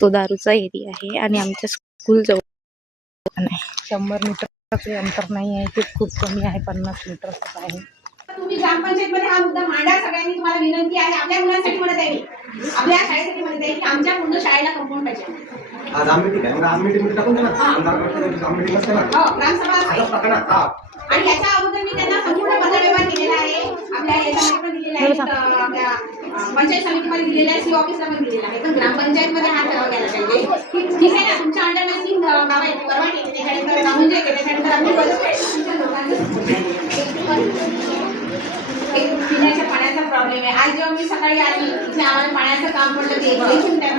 तो दारूचा एरिया आहे आणि आमच्या स्कूल जवळ नाही. 100 मीटरचे अंतर नाही आहे, ते खूप कमी आहे, 50 मीटरच आहे. तुम्ही ग्रामपंचायतमध्ये हा मुद्दा मांडा. सगळ्यांनी तुम्हाला विनंती आहे. आपल्या मुलांसाठी म्हणत आहे मी, आपल्या शाळेसाठी म्हणत आहे की आमच्या पूर्ण शाळेला कंपाऊंड पाहिजे. आज आम्ही ठीक आहे, मग आम्ही मीटिंग टाकून देणार. ग्रामसभा आणि याच्या अगोदर मी त्यांना संपूर्ण पत्रव्यवहार दिलेला आहे. आपल्या याच्यामध्ये दिलेला आहे, आपल्या पंचायत समितीमध्ये दिलेला आहे, सी ऑफिसला पण दिलेला आहे. पण ग्रामपंचायतमध्ये हा ठराव घ्यायला पाहिजे. ठीक आहे ना, तुमच्या अंडरमध्ये परवानगी त्याच्यानंतर म्हणजे त्याच्यानंतर आम्ही पिण्याच्या पाण्याचा प्रॉब्लेम आहे. आज जेव्हा मी सकाळी आली तिथे आम्हाला पाण्याचं काम पडलं ते इथून त्या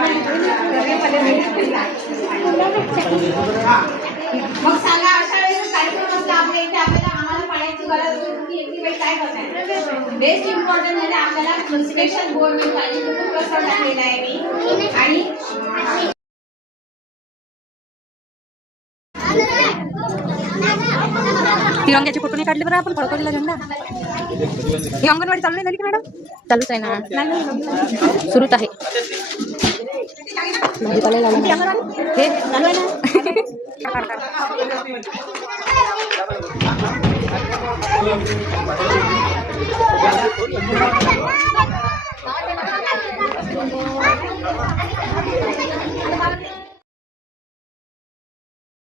मग सांगा, अशा वेळेस कार्यक्रम असला आपल्या इथे आपल्याला आम्हाला पाण्याची गरज होती, एकटी बाई काय करणार. बेस्ट इम्पॉर्टंट म्हणजे आपल्याला स्पेशल बोर्ड पाहिजे, तो खूप प्रस्ताव टाकलेला आहे मी. आणि तिरंग्याचे फोटो नाही काढले बरं आपण, फडकवलेला झेंडा. ही अंगणवाडी चालू नाही झाली का मॅडम? चालूच आहे ना, सुरूच आहे. भाजीपाला हे चालू आहे ना.